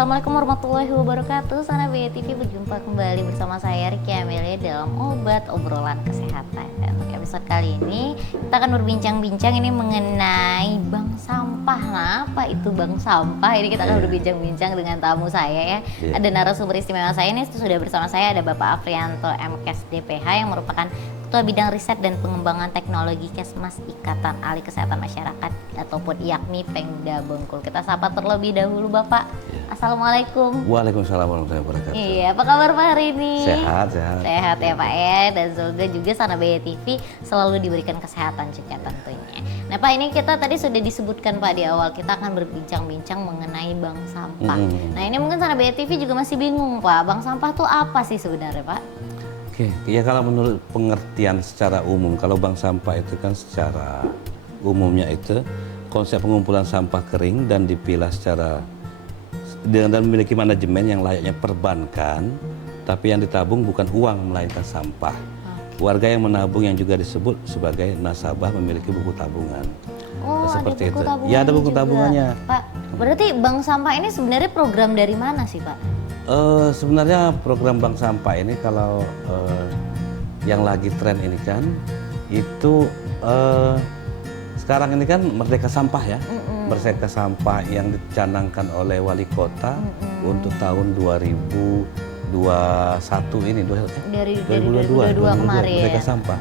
Assalamualaikum warahmatullahi wabarakatuh. Sana BTV berjumpa kembali bersama saya Ricky Amelia dalam Obat Obrolan Kesehatan. Dan untuk episode kali ini kita akan berbincang-bincang ini mengenai bank sampah. Nah, apa itu bank sampah? Ini kita akan berbincang-bincang dengan tamu saya ya. Ada narasumber istimewa saya ini sudah bersama saya, ada Bapak Afrianto MKes DPH yang merupakan Ketua Bidang Riset dan Pengembangan Teknologi Kesmas Ikatan Ahli Kesehatan Masyarakat ataupun IAKMI Pemda Bengkulu. Kita sapa terlebih dahulu Bapak. Assalamualaikum. Waalaikumsalam warahmatullahi wabarakatuh. Iya, apa kabar Pak hari ini? Sehat. Sehat ya Pak ya, dan semoga juga Sana BTV selalu diberikan kesehatan juga tentunya. Nah Pak, ini kita tadi sudah disebutkan Pak di awal, kita akan berbincang-bincang mengenai bank sampah. Nah ini mungkin Sana BTV juga masih bingung Pak, bank sampah tuh apa sih sebenarnya Pak? Oke, ya kalau menurut pengertian secara umum, kalau bank sampah itu kan secara umumnya itu konsep pengumpulan sampah kering dan dipilah secara dan memiliki manajemen yang layaknya perbankan, tapi yang ditabung bukan uang melainkan sampah. Warga yang menabung yang juga disebut sebagai nasabah memiliki buku tabungan. Oh, seperti ada buku itu. tabungannya Ya, ada buku juga. tabungannya. Pak, berarti bank sampah ini sebenarnya program dari mana sih Pak? Sebenarnya program bank sampah ini kalau yang lagi tren ini kan itu sekarang ini kan Merdeka Sampah ya. Merdeka Sampah yang dicanangkan oleh Wali Kota untuk tahun 2021 ini Dari 2022 kemarin. Merdeka Sampah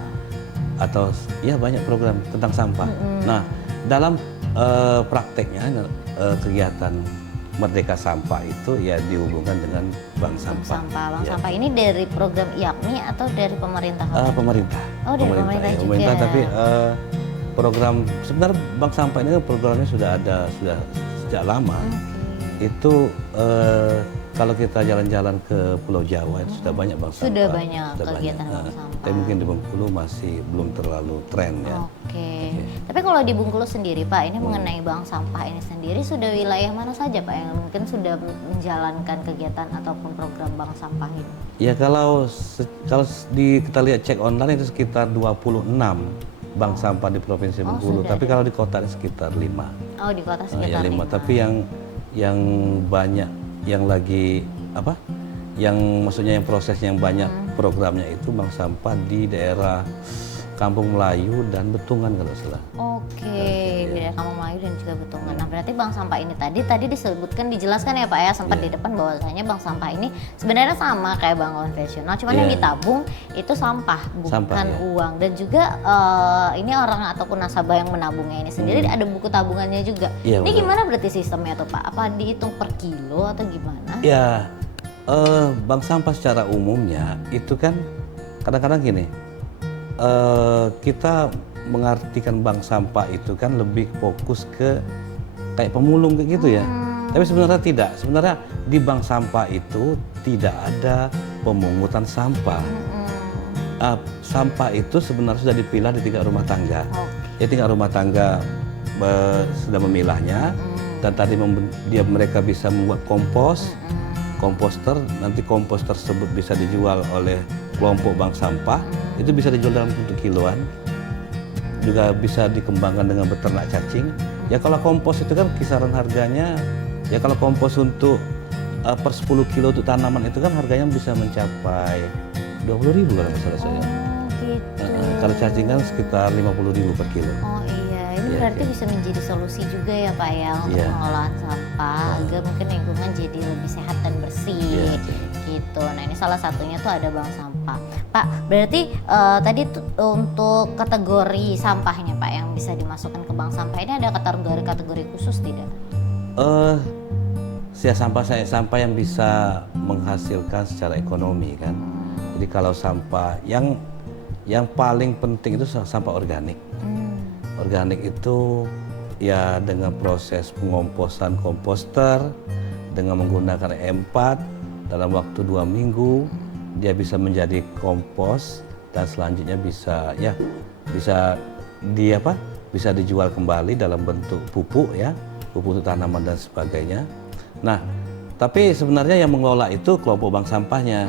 atau ya banyak program tentang sampah. Nah, dalam prakteknya kegiatan Merdeka Sampah itu ya dihubungkan dengan bank sampah. Bank Ya. sampah ini dari program IAKMI atau dari pemerintah? Pemerintah. Oh, dari pemerintah juga. Pemerintah, tapi program sebenarnya bank sampah ini kan programnya sudah ada sejak lama. Itu kalau kita jalan-jalan ke Pulau Jawa itu sudah banyak bank sampah. Sudah banyak kegiatan bank sampah. Tapi mungkin di Bengkulu masih belum terlalu tren ya. Oke. Tapi kalau di Bengkulu sendiri Pak, ini mengenai bank sampah ini sendiri sudah wilayah mana saja Pak yang mungkin sudah menjalankan kegiatan ataupun program bank sampah ini? Ya kalau kita lihat cek online itu sekitar 26 bank sampah di Provinsi Bengkulu. Tapi kalau di kota sekitar 5. Oh, di kota sekitar 5. Tapi yang banyak yang lagi apa? Yang maksudnya yang prosesnya yang banyak programnya itu bank sampah di daerah Kampung Melayu dan Betungan kalau salah. Oke, di daerah Kampung Melayu dan juga Betungan. Nah, berarti bank sampah ini tadi disebutkan, dijelaskan ya Pak ya, sempat di depan bahwasanya bank sampah ini sebenarnya sama kayak bank konvensional, cuman yang ditabung itu sampah, bukan uang. Dan juga ini orang ataupun nasabah yang menabungnya ini sendiri ada buku tabungannya juga. Ini gimana berarti sistemnya tuh Pak? Apa dihitung per kilo atau gimana? Ya, bank sampah secara umumnya itu kan kadang-kadang gini. Kita mengartikan bank sampah itu kan lebih fokus ke kayak pemulung kayak gitu ya. Tapi sebenarnya tidak. Sebenarnya di bank sampah itu tidak ada pemungutan sampah. Sampah itu sebenarnya sudah dipilah di tingkat rumah tangga. Ya, tingkat rumah tangga sudah memilahnya dan tadi mereka bisa membuat komposter, nanti kompos tersebut bisa dijual oleh kelompok bank sampah, itu bisa dijual dalam bentuk kiloan, juga bisa dikembangkan dengan beternak cacing. Ya kalau kompos itu kan kisaran harganya, ya kalau kompos untuk per 10 kilo untuk tanaman itu kan harganya bisa mencapai 20.000 kalau nggak salah saya. Gitu. Kalau cacing kan sekitar 50.000 per kilo. Oh iya, ini berarti bisa menjadi solusi juga ya Pak ya untuk pengelolaan sampah agar mungkin lingkungan jadi lebih sehat dan bersih gitu. Nah ini salah satunya tuh ada bank sampah. Pak, berarti tadi untuk kategori sampahnya Pak yang bisa dimasukkan ke bank sampah ini ada kategori khusus tidak? Sampah yang bisa menghasilkan secara ekonomi kan. Jadi kalau sampah yang paling penting itu sampah organik. Organik itu ya dengan proses pengomposan komposter dengan menggunakan E4 dalam waktu 2 minggu dia bisa menjadi kompos dan selanjutnya bisa dijual kembali dalam bentuk pupuk ya, pupuk untuk tanaman dan sebagainya. Nah, tapi sebenarnya yang mengelola itu kelompok bank sampahnya.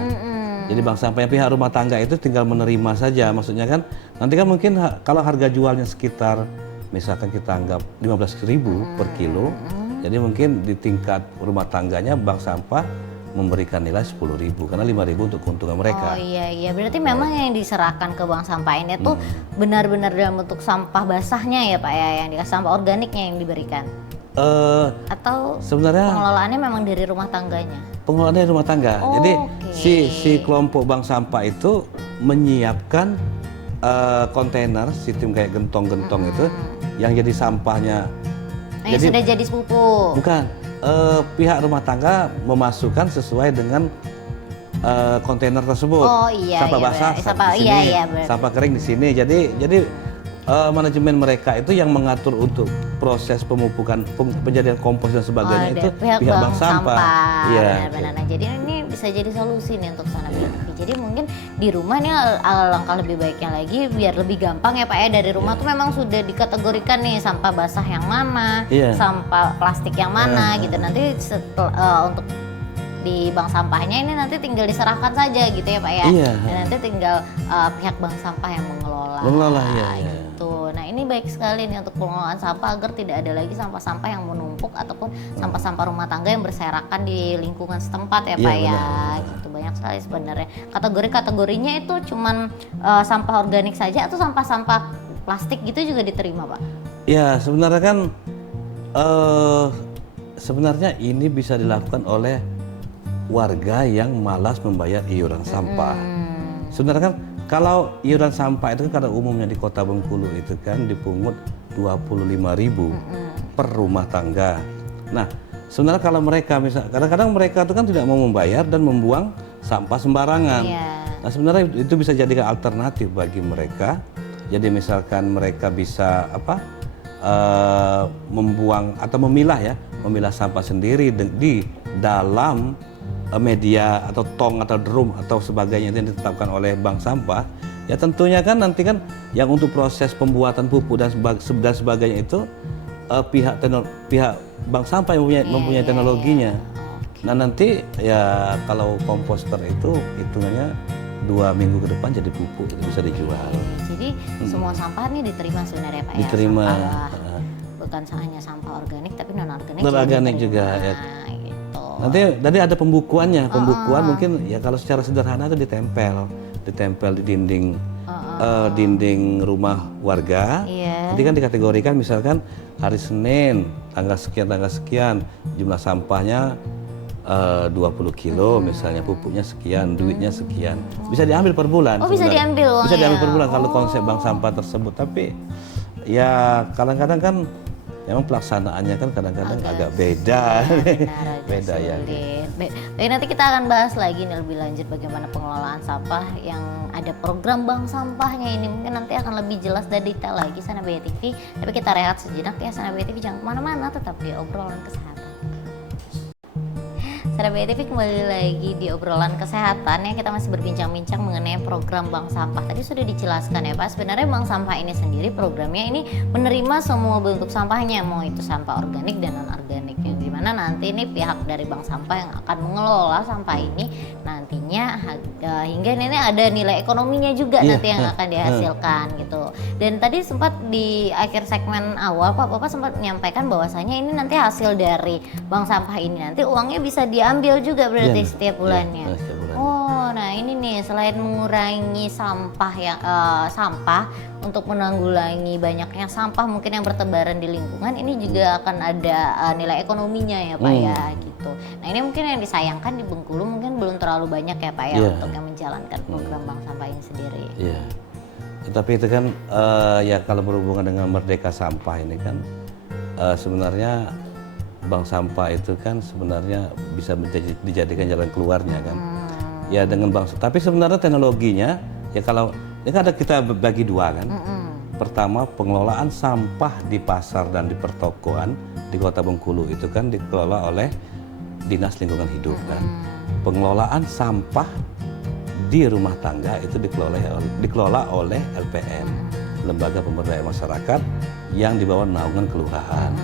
Jadi bank sampahnya pihak rumah tangga itu tinggal menerima saja. Maksudnya kan nanti kan mungkin kalau harga jualnya sekitar misalkan kita anggap 15.000 per kilo, Jadi mungkin di tingkat rumah tangganya bank sampah memberikan nilai 10.000 karena 5.000 untuk keuntungan mereka. Oh iya, berarti memang yang diserahkan ke bank sampah ini tuh benar-benar dalam bentuk sampah basahnya ya Pak ya, yang dikasih sampah organiknya yang diberikan? Atau Sebenarnya pengelolaannya memang dari rumah tangganya? pengelolaannya rumah tangga. Oh, Jadi oke. si kelompok bank sampah itu menyiapkan kontainer sistem kayak gentong-gentong itu yang jadi sampahnya. Nah, yang sudah jadi sepupu? Bukan, pihak rumah tangga memasukkan sesuai dengan kontainer tersebut. Oh iya, sampah iya, basah berarti di sampah- sini, iya, berarti. sampah kering di sini. Jadi manajemen mereka itu yang mengatur untuk proses pemupukan, penjadian kompos dan sebagainya itu pihak bank sampah. Iya. Benar-benar. Nah, jadi ini bisa jadi solusi nih untuk sana BTV. Jadi mungkin di rumah nih alangkah lebih baiknya lagi biar lebih gampang ya Pak ya, dari rumah tuh memang sudah dikategorikan nih sampah basah yang mana, Iya. sampah plastik yang mana gitu. Nanti untuk di bank sampahnya ini nanti tinggal diserahkan saja gitu ya Pak ya. Iya. Dan nanti tinggal pihak bank sampah yang mengelola. Iya. Gitu. Nah ini baik sekali nih untuk pengelolaan sampah agar tidak ada lagi sampah-sampah yang menumpuk ataupun sampah-sampah rumah tangga yang berserakan di lingkungan setempat ya Pak Iya, ya. benar. Gitu banyak sekali sebenarnya. Kategori-kategorinya itu cuman sampah organik saja atau sampah-sampah plastik gitu juga diterima Pak? Ya sebenarnya kan sebenarnya ini bisa dilakukan oleh warga yang malas membayar iuran sampah. Sebenarnya kan kalau iuran sampah itu kan pada umumnya di Kota Bengkulu itu kan dipungut 25.000 per rumah tangga. Nah, sebenarnya kalau mereka kadang-kadang mereka itu kan tidak mau membayar dan membuang sampah sembarangan. Iya. Nah, sebenarnya itu bisa jadikan alternatif bagi mereka. Jadi misalkan mereka bisa membuang atau memilah sampah sendiri di dalam media atau tong atau drum atau sebagainya yang ditetapkan oleh bank sampah. Ya tentunya kan nanti kan yang untuk proses pembuatan pupuk dan sebagainya itu pihak bank sampah yang mempunyai teknologinya. Nah nanti ya kalau komposter itu hitungannya 2 minggu ke depan jadi pupuk, itu bisa dijual. Jadi semua sampah nih diterima sebenarnya Pak Diterima. ya? Sampah, bukan hanya sampah organik tapi non organik Non-organik juga, ya. Gitu. Nanti ada pembukuannya. Pembukuan mungkin ya kalau secara sederhana itu ditempel di dinding rumah warga. Iya. Nanti kan dikategorikan misalkan hari Senin tanggal sekian jumlah sampahnya 20 kilo misalnya, pupuknya sekian, duitnya sekian. Bisa diambil per bulan. Oh, bisa sebenarnya. diambil uangnya. Bisa diambil per bulan kalau konsep bank sampah tersebut. Tapi ya kadang-kadang kan memang pelaksanaannya kan kadang-kadang agak beda. Beda ya. Baik, nanti kita akan bahas lagi nih lebih lanjut bagaimana pengelolaan sampah yang ada program bank sampahnya ini. Mungkin nanti akan lebih jelas dan detail lagi Sana BTV. Tapi kita rehat sejenak ya Sana BTV, jangan kemana-mana, tetap di obrolan kesehatan. Sana BTV kembali lagi di obrolan kesehatan ya, kita masih berbincang-bincang mengenai program bank sampah. Tadi sudah dijelaskan ya Pak, sebenarnya bank sampah ini sendiri programnya ini menerima semua bentuk sampahnya, mau itu sampah organik dan non organik, yang dimana nanti ini pihak dari bank sampah yang akan mengelola sampah ini nantinya hingga ini ada nilai ekonominya juga nanti yang akan dihasilkan gitu. Dan tadi sempat di akhir segmen awal Bapak sempat menyampaikan bahwasanya ini nanti hasil dari bank sampah ini nanti uangnya bisa diambil juga berarti setiap bulannya. Setiap bulan. Oh, nah ini nih selain mengurangi sampah sampah untuk menanggulangi banyaknya sampah mungkin yang bertebaran di lingkungan, ini juga akan ada nilai ekonominya ya Pak ya gitu. Nah ini mungkin yang disayangkan di Bengkulu mungkin belum terlalu banyak ya Pak ya untuk yang menjalankan program bank sampah ini sendiri. Iya. Tetapi itu kan ya kalau berhubungan dengan merdeka sampah ini kan sebenarnya bank sampah itu kan sebenarnya bisa dijadikan jalan keluarnya kan. Ya dengan bank, tapi sebenarnya teknologinya ya kalau ini kan ada kita bagi dua kan. Pertama pengelolaan sampah di pasar dan di pertokoan di Kota Bengkulu itu kan dikelola oleh Dinas Lingkungan Hidup kan. Pengelolaan sampah di rumah tangga itu dikelola oleh LPM, Lembaga Pemberdayaan Masyarakat, yang di bawah naungan kelurahan.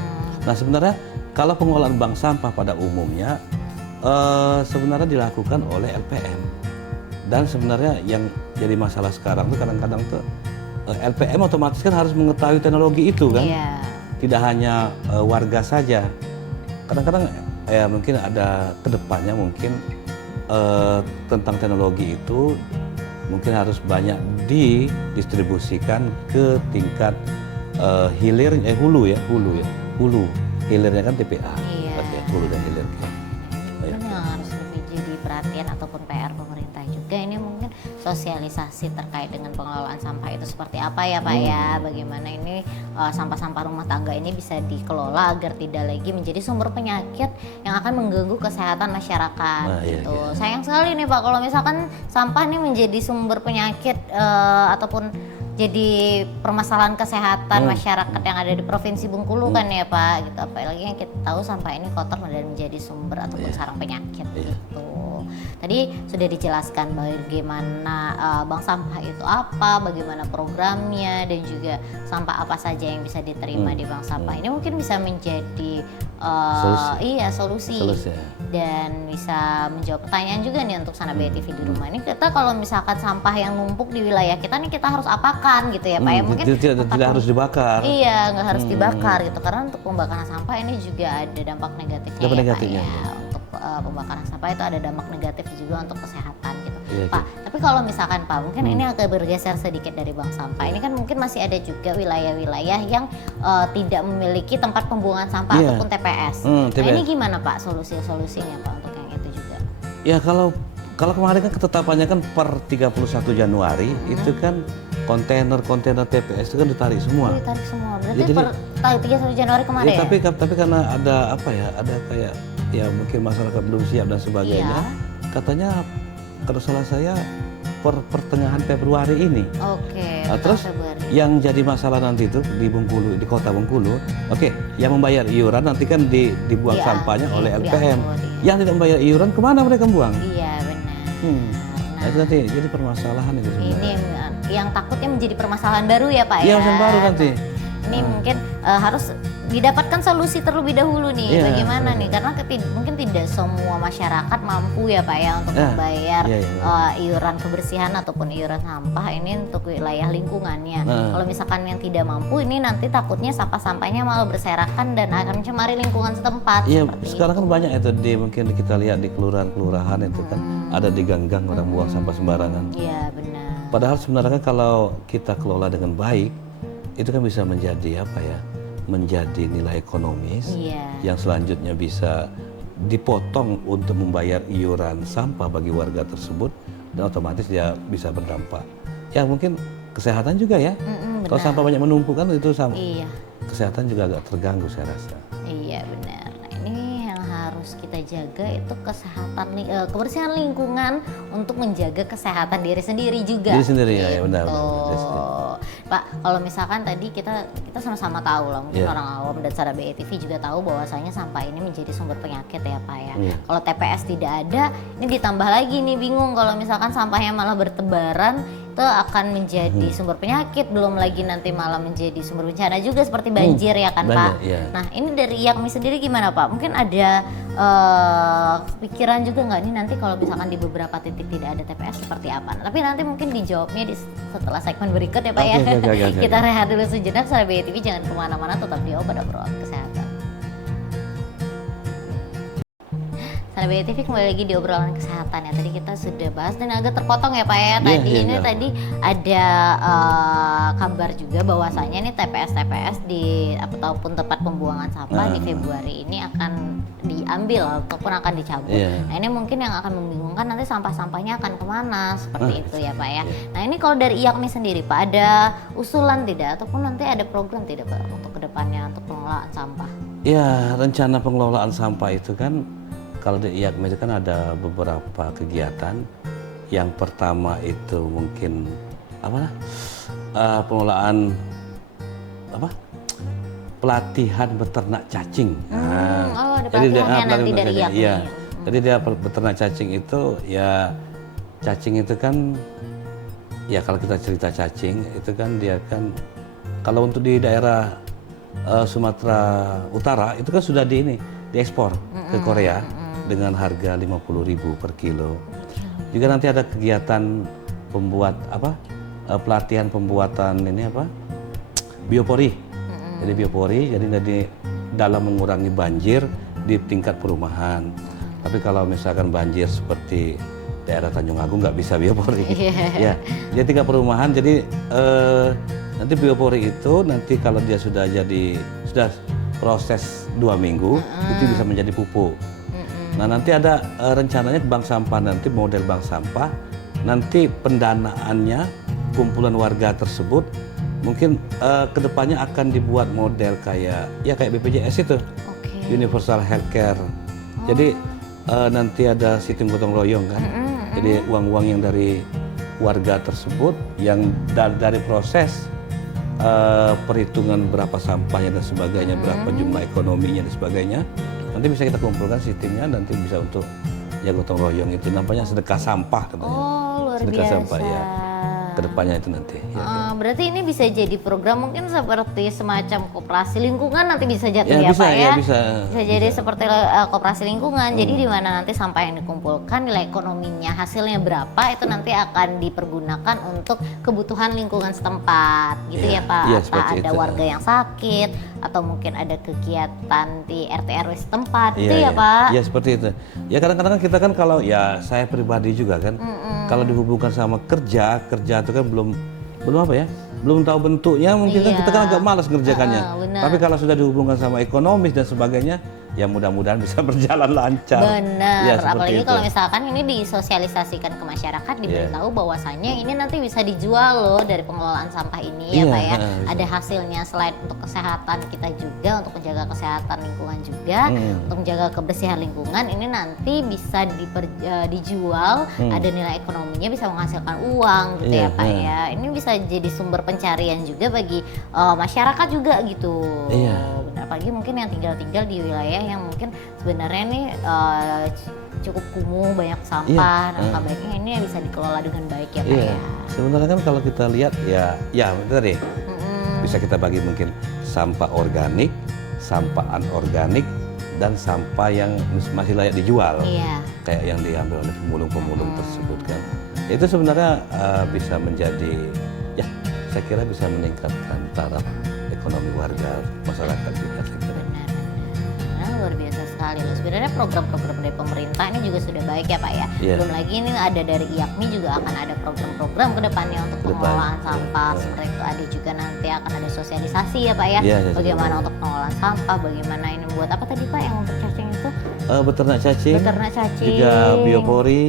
Nah sebenarnya kalau pengelolaan bank sampah pada umumnya sebenarnya dilakukan oleh LPM. Dan sebenarnya yang jadi masalah sekarang tuh kadang-kadang tuh LPM otomatis kan harus mengetahui teknologi itu kan. Iya. Tidak hanya warga saja. kadang-kadang ya mungkin ada kedepannya mungkin tentang teknologi itu mungkin harus banyak didistribusikan ke tingkat hulu hilirnya kan TPA. Iya. Berarti hulu dan hilir. Mungkin yang harus lebih jadi perhatian ataupun PR pemerintah juga ini mungkin sosialisasi terkait dengan pengelolaan sampah itu seperti apa ya Pak ya, bagaimana ini sampah-sampah rumah tangga ini bisa dikelola agar tidak lagi menjadi sumber penyakit yang akan mengganggu kesehatan masyarakat gitu. Iya. Sayang sekali nih Pak kalau misalkan sampah ini menjadi sumber penyakit ataupun jadi permasalahan kesehatan masyarakat yang ada di Provinsi Bengkulu kan ya Pak gitu, apalagi yang kita tahu sampah ini kotor dan menjadi sumber ataupun sarang penyakit gitu. Tadi sudah dijelaskan bagaimana bank sampah itu apa, bagaimana programnya dan juga sampah apa saja yang bisa diterima di bank sampah. Ini mungkin bisa menjadi solusi. Dan bisa menjawab pertanyaan juga nih untuk Sana BTV di rumah ini. Kita kalau misalkan sampah yang numpuk di wilayah kita nih kita harus apakan gitu ya Pak ya, mungkin tidak harus dibakar. Iya, nggak harus dibakar gitu, karena untuk pembakaran sampah ini juga ada dampak negatifnya ya Pak ya. Untuk pembakaran sampah itu ada dampak negatif juga untuk kesehatan gitu Pak. Tapi kalau misalkan Pak, mungkin ini agak bergeser sedikit dari bank sampah. Ini kan mungkin masih ada juga wilayah-wilayah yang tidak memiliki tempat pembuangan sampah ataupun TPS. Nah ini gimana Pak solusinya Pak untuk yang itu juga? Ya kalau kemarin kan ketetapannya kan per 31 Januari itu kan kontainer TPS itu kan ditarik semua. Ditarik semua. Berarti per 31 Januari kemarin ya? Tapi karena ada ada kayak ya mungkin masyarakat belum siap dan sebagainya. Katanya kalau salah saya pertengahan Februari ini. Oke. Nah, terus Februari. Yang jadi masalah nanti itu di Bengkulu, di kota Bengkulu, yang membayar iuran nanti kan dibuang sampahnya oleh LPM. Yang tidak membayar iuran kemana mereka buang? Iya benar. Nah, itu nanti jadi permasalahan itu sebenarnya. Ini yang takutnya menjadi permasalahan baru ya Pak ya? Iya, permasalahan baru nanti. Ini mungkin harus didapatkan solusi terlebih dahulu nih, bagaimana nih, karena mungkin tidak semua masyarakat mampu ya Pak ya untuk membayar iuran kebersihan ataupun iuran sampah ini untuk wilayah lingkungannya. Kalau misalkan yang tidak mampu ini nanti takutnya sampah-sampahnya malah berserakan dan akan mencemari lingkungan setempat. Iya, sekarang kan banyak itu mungkin kita lihat di kelurahan itu kan ada di gang-gang orang buang sampah sembarangan. Iya benar. Padahal sebenarnya kalau kita kelola dengan baik itu kan bisa menjadi menjadi nilai ekonomis yang selanjutnya bisa dipotong untuk membayar iuran sampah bagi warga tersebut dan otomatis dia bisa berdampak. Ya mungkin kesehatan juga ya. Kalau sampah banyak menumpuk kan itu kesehatan juga agak terganggu saya rasa. Iya benar. Nah ini yang harus kita jaga itu kesehatan kebersihan lingkungan untuk menjaga kesehatan diri sendiri juga. Diri sendiri ya benar. Pak, kalau misalkan tadi kita sama-sama tahu lah, mungkin orang awam dan Sana BTV juga tahu bahwasanya sampah ini menjadi sumber penyakit ya Pak ya. Kalau TPS tidak ada, ini ditambah lagi nih bingung kalau misalkan sampahnya malah bertebaran itu akan menjadi sumber penyakit, belum lagi nanti malah menjadi sumber bencana juga seperti banjir ya kan Pak. Nah ini dari IAKMI sendiri gimana Pak? Mungkin ada pikiran juga nggak nih nanti kalau misalkan di beberapa titik tidak ada TPS seperti apa? Tapi nanti mungkin dijawabnya setelah segmen berikut ya Pak ya. Kita rehat dulu sejenak. Sana BTV jangan kemana-mana, tetap di Obat Obrolan Kesehatan. Sana BTV kembali lagi di obrolan kesehatan ya. Tadi kita sudah bahas dan agak terpotong ya Pak ya. Tadi ada kabar juga bahwasanya nih TPS ataupun tempat pembuangan sampah di Februari ini akan diambil ataupun akan dicabut. Nah ini mungkin yang akan membingungkan nanti sampah-sampahnya akan kemana seperti itu ya Pak ya. Nah ini kalau dari IAKMI sendiri Pak ada usulan tidak ataupun nanti ada program tidak Pak untuk kedepannya untuk pengelolaan sampah? Ya rencana pengelolaan sampah itu kan kalau di IAKMI itu kan ada beberapa kegiatan. Yang pertama itu mungkin pengelolaan pelatihan beternak cacing. Ada pelatihannya nanti dari IAKMI. Iya. Jadi dia beternak cacing itu cacing itu kan kalau kita cerita cacing itu kan dia kan kalau untuk di daerah Sumatera Utara itu kan sudah diekspor ke Korea dengan harga 50.000 per kilo. Juga nanti ada kegiatan pelatihan pembuatan biopori. Jadi biopori, jadi dalam mengurangi banjir di tingkat perumahan. Tapi kalau misalkan banjir seperti daerah Tanjung Agung nggak bisa biopori. Ya, dia tingkat perumahan. Jadi nanti biopori itu nanti kalau dia sudah proses 2 minggu itu bisa menjadi pupuk. Nah nanti ada rencananya bank sampah, nanti model bank sampah, nanti pendanaannya kumpulan warga tersebut mungkin kedepannya akan dibuat model kayak BPJS itu, Universal Healthcare. Jadi nanti ada sistem gotong royong kan. Jadi uang-uang yang dari warga tersebut yang dari proses perhitungan berapa sampahnya dan sebagainya, berapa jumlah ekonominya dan sebagainya, nanti bisa kita kumpulkan sistemnya, nanti bisa untuk gotong royong itu namanya sedekah sampah katanya. Oh, luar sedekah biasa. Sampah ya. Kedepannya itu nanti. Berarti ini bisa jadi program mungkin seperti semacam koperasi lingkungan nanti bisa jatuh Ya, ya bisa, Pak ya? bisa Jadi seperti koperasi lingkungan. Jadi di mana nanti sampah yang dikumpulkan nilai ekonominya hasilnya berapa itu nanti akan dipergunakan untuk kebutuhan lingkungan setempat gitu ya Pak? Iya, Atau seperti ada itu. warga yang sakit atau mungkin ada kegiatan di RT RW setempat gitu ya Pak? Iya seperti itu. Ya kadang-kadang kita kan kalau saya pribadi juga kan, kalau dihubungkan sama kerja itu kan belum tahu bentuknya, mungkin kan kita kan agak malas ngerjakannya. Tapi kalau sudah dihubungkan sama ekonomis dan sebagainya, ya mudah-mudahan bisa berjalan lancar. Benar, Ya, apalagi itu. kalau misalkan ini disosialisasikan ke masyarakat, diberitahu bahwasannya ini nanti bisa dijual loh dari pengelolaan sampah ini ya Pak ya. bisa. Ada hasilnya selain untuk kesehatan kita juga, untuk menjaga kesehatan lingkungan juga, untuk menjaga kebersihan lingkungan, ini nanti bisa dijual, ada nilai ekonominya, bisa menghasilkan uang gitu ya Pak ya. Ini bisa jadi sumber pencarian juga bagi masyarakat juga gitu. Benar, apalagi mungkin yang tinggal di wilayah yang mungkin sebenarnya nih cukup kumuh, banyak sampah, nah baiknya ini bisa dikelola dengan baik ya Pak ya. Sebenarnya kan kalau kita lihat ya itu tadi bisa kita bagi mungkin sampah organik, sampah anorganik, dan sampah yang masih layak dijual. Kayak yang diambil oleh pemulung-pemulung tersebut kan. Itu sebenarnya bisa menjadi saya kira bisa meningkatkan taraf ekonomi warga masyarakat juga. Luar biasa sekali loh. Sebenarnya program-program dari pemerintah ini juga sudah baik ya Pak ya. Belum lagi ini ada dari IAKMI juga akan ada program-program ke depannya untuk pengelolaan sampah. Seperti itu ada juga nanti akan ada sosialisasi ya Pak ya. Bagaimana untuk pengelolaan sampah, bagaimana ini buat apa tadi Pak yang untuk cacing itu? Beternak cacing. Juga biopori.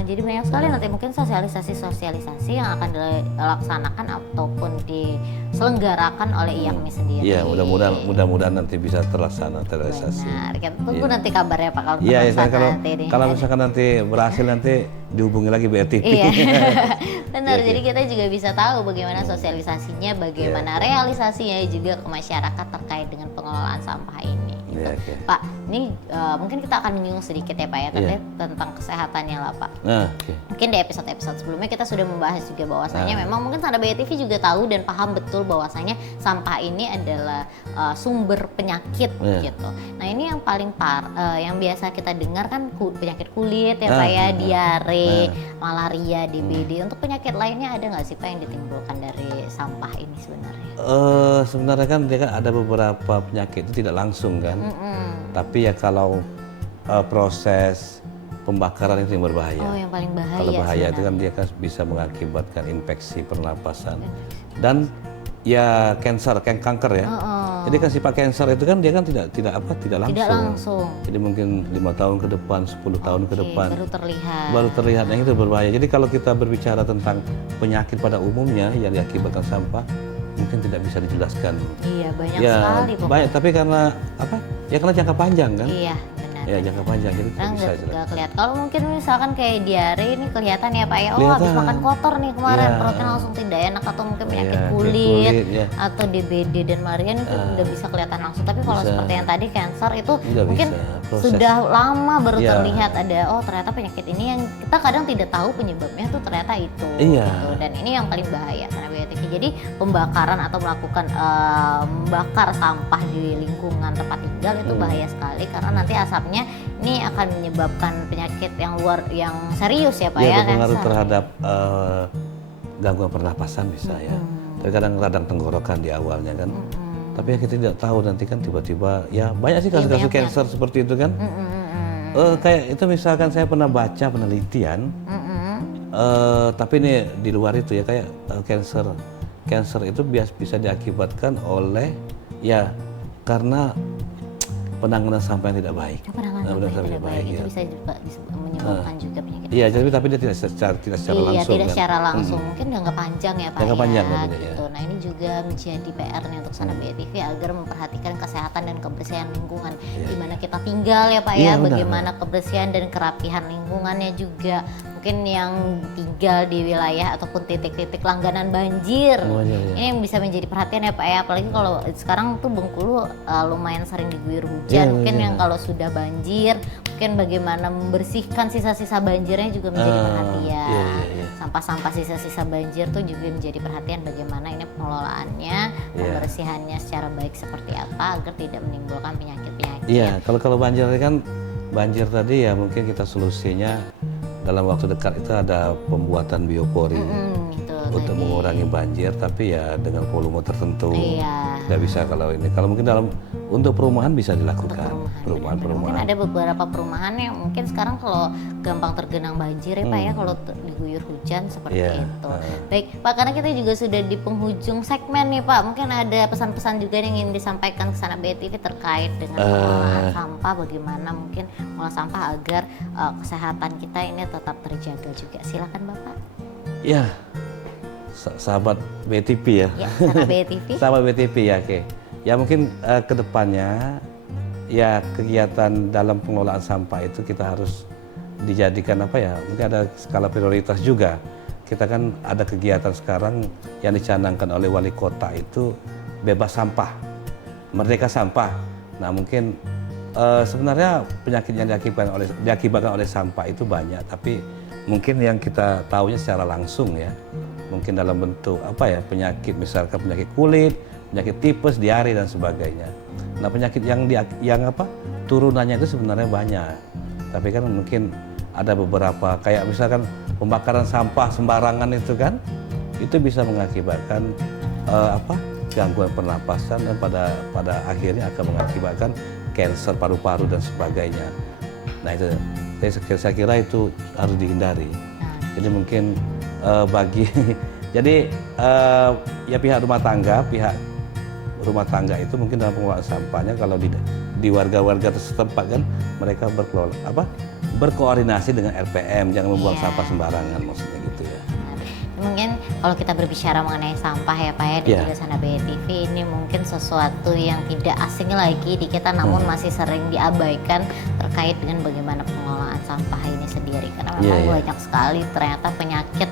Jadi banyak sekali nanti mungkin sosialisasi yang akan dilaksanakan ataupun diselenggarakan oleh IAKMI sendiri. Iya, mudah-mudahan nanti bisa terlaksana. Benar, kita tunggu nanti kabarnya Pak kalau kalau misalkan nanti berhasil nanti dihubungi lagi BRTP. Benar, jadi kita juga bisa tahu bagaimana sosialisasinya, bagaimana realisasinya juga ke masyarakat terkait dengan pengelolaan sampah ini. Pak, ini mungkin kita akan menyinggung sedikit ya Pak ya, tentang kesehatannya lah Pak. Mungkin di episode-episode sebelumnya kita sudah membahas juga bahwasanya memang mungkin Sahabat BTV juga tahu dan paham betul bahwasanya sampah ini adalah sumber penyakit gitu. Nah ini yang paling yang biasa kita dengar kan penyakit kulit ya Pak ya, diare, malaria, DBD. Untuk penyakit lainnya ada nggak sih Pak yang ditimbulkan dari sampah ini sebenarnya? Sebenarnya kan dia kan ada beberapa penyakit itu tidak langsung kan. Tapi ya kalau proses pembakaran itu yang berbahaya. Oh, yang paling bahaya. Kalau bahaya itu kan dia kan bisa mengakibatkan infeksi pernapasan dan ya kanker ya. Jadi kan sifat kanker itu kan dia kan tidak langsung. Tidak langsung. Jadi mungkin 5 tahun ke depan, 10 tahun ke depan baru terlihat. Yang itu berbahaya. Jadi kalau kita berbicara tentang penyakit pada umumnya yang diakibatkan sampah mungkin tidak bisa dijelaskan. Iya, banyak sekali pokoknya. Banyak, tapi karena karena jangka panjang kan? Iya, benar. Ya, jangka panjang jadi tidak bisa nggak kelihatan. Kalau mungkin misalkan kayak diare ini kelihatan ya Pak ya, habis makan kotor nih kemarin, perutnya langsung tidak enak, atau mungkin penyakit kulit atau DBD dan malaria itu udah bisa kelihatan langsung. Tapi kalau seperti yang tadi kanker itu mungkin sudah lama baru terlihat ada, ternyata penyakit ini yang kita kadang tidak tahu penyebabnya tuh ternyata itu. Gitu. Dan ini yang paling bahaya karena BTK. Jadi pembakaran atau melakukan membakar sampah di lingkungan tempat tinggal itu bahaya sekali, karena nanti asapnya ini akan menyebabkan penyakit yang serius ya Pak ya. Berpengaruh terhadap gangguan pernapasan bisa ya. Terkadang radang tenggorokan di awalnya kan. Tapi ya kita tidak tahu nanti kan tiba-tiba ya banyak sih kasus-kasus banyak. cancer seperti itu kan. Kayak itu misalkan saya pernah baca penelitian, tapi ini di luar itu ya kayak cancer itu bisa diakibatkan oleh ya karena penanganan sampah yang tidak baik. Penanganan sampah yang tidak baik itu ya. bisa juga menyebabkan juga penyakit. Iya, tapi dia tidak secara Iya, langsung. tidak kan? secara langsung. Mungkin jangka panjang ya Pak Jangka panjang, ya. betul, Gitu. Nah ini juga menjadi PR nih untuk Sana BTV agar memperhatikan kesehatan dan kebersihan lingkungan di mana kita tinggal ya Pak Iya, ya. benar, Bagaimana kebersihan dan kerapihan lingkungannya juga. Mungkin yang tinggal di wilayah ataupun titik-titik langganan banjir. Oh, iya. Ini yang bisa menjadi perhatian ya Pak ya. Apalagi kalau sekarang tuh Bengkulu lumayan sering diguyur hujan. Iya, Mungkin iya. yang kalau sudah banjir, mungkin bagaimana membersihkan sisa-sisa banjirnya juga menjadi perhatian. Iya. Sampah-sampah sisa-sisa banjir tuh juga menjadi perhatian bagaimana ini pengelolaannya, pembersihannya secara baik seperti apa agar tidak menimbulkan penyakit-penyakit. Iya, kalau banjir kan banjir tadi ya mungkin kita solusinya dalam waktu dekat itu ada pembuatan biopori Gitu untuk tadi. mengurangi banjir, tapi ya dengan volume tertentu. Iya. Nggak bisa kalau ini. Kalau mungkin untuk perumahan bisa dilakukan. Mungkin Perumahan. ada beberapa perumahan yang mungkin sekarang kalau gampang tergenang banjir ya Pak ya kalau diguyur hujan seperti Iya. itu. Baik Pak, karena kita juga sudah di penghujung segmen nih Pak, mungkin ada pesan-pesan juga yang ingin disampaikan ke Sana BTV terkait dengan pengelolaan sampah, bagaimana mungkin mengolah sampah agar kesehatan kita ini tetap terjaga juga. Silakan Bapak. Ya, sahabat BTV ya. Ya, Sana BTV. Sahabat BTV ya, oke. Ya mungkin ke depannya ya kegiatan dalam pengelolaan sampah itu kita harus dijadikan apa ya? Mungkin ada skala prioritas juga. Kita kan ada kegiatan sekarang yang dicanangkan oleh wali kota itu bebas sampah, merdeka sampah. Nah mungkin sebenarnya penyakit yang diakibatkan oleh sampah itu banyak, tapi mungkin yang kita tahunya secara langsung ya, mungkin dalam bentuk apa ya, penyakit misalkan penyakit kulit, penyakit tipes, diare dan sebagainya. Nah penyakit yang turunannya itu sebenarnya banyak, tapi kan mungkin ada beberapa kayak misalkan pembakaran sampah sembarangan itu kan, itu bisa mengakibatkan gangguan pernapasan dan pada akhirnya akan mengakibatkan kanker paru-paru dan sebagainya. Nah itu saya kira itu harus dihindari. Jadi mungkin ya pihak rumah tangga itu mungkin dalam pengelolaan sampahnya kalau di warga-warga setempat kan mereka berkoordinasi dengan RPM, jangan membuang sampah sembarangan, maksudnya gitu ya. Mungkin kalau kita berbicara mengenai sampah ya Pak ya, dan juga Sana BTV ini mungkin sesuatu yang tidak asing lagi di kita, namun masih sering diabaikan terkait dengan bagaimana pengelolaan sampah ini sendiri. Karena memang banyak sekali ternyata penyakit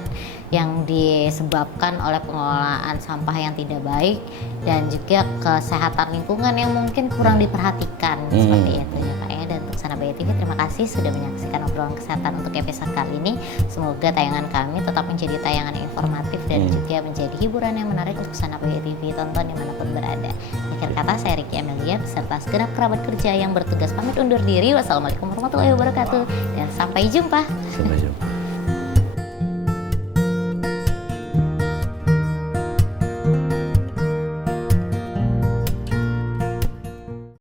yang disebabkan oleh pengelolaan sampah yang tidak baik dan juga kesehatan lingkungan yang mungkin kurang diperhatikan seperti itu ya Pak ya. Dan untuk Sana BTV terima kasih sudah menyaksikan obrolan kesehatan untuk episode kali ini. Semoga tayangan kami tetap menjadi tayangan yang informatif dan juga menjadi hiburan yang menarik untuk Sana BTV tonton dimanapun berada. Akhir kata saya Ricky Amelia beserta segenap kerabat kerja yang bertugas pamit undur diri. Wassalamualaikum warahmatullahi wabarakatuh dan sampai jumpa. Sampai jumpa.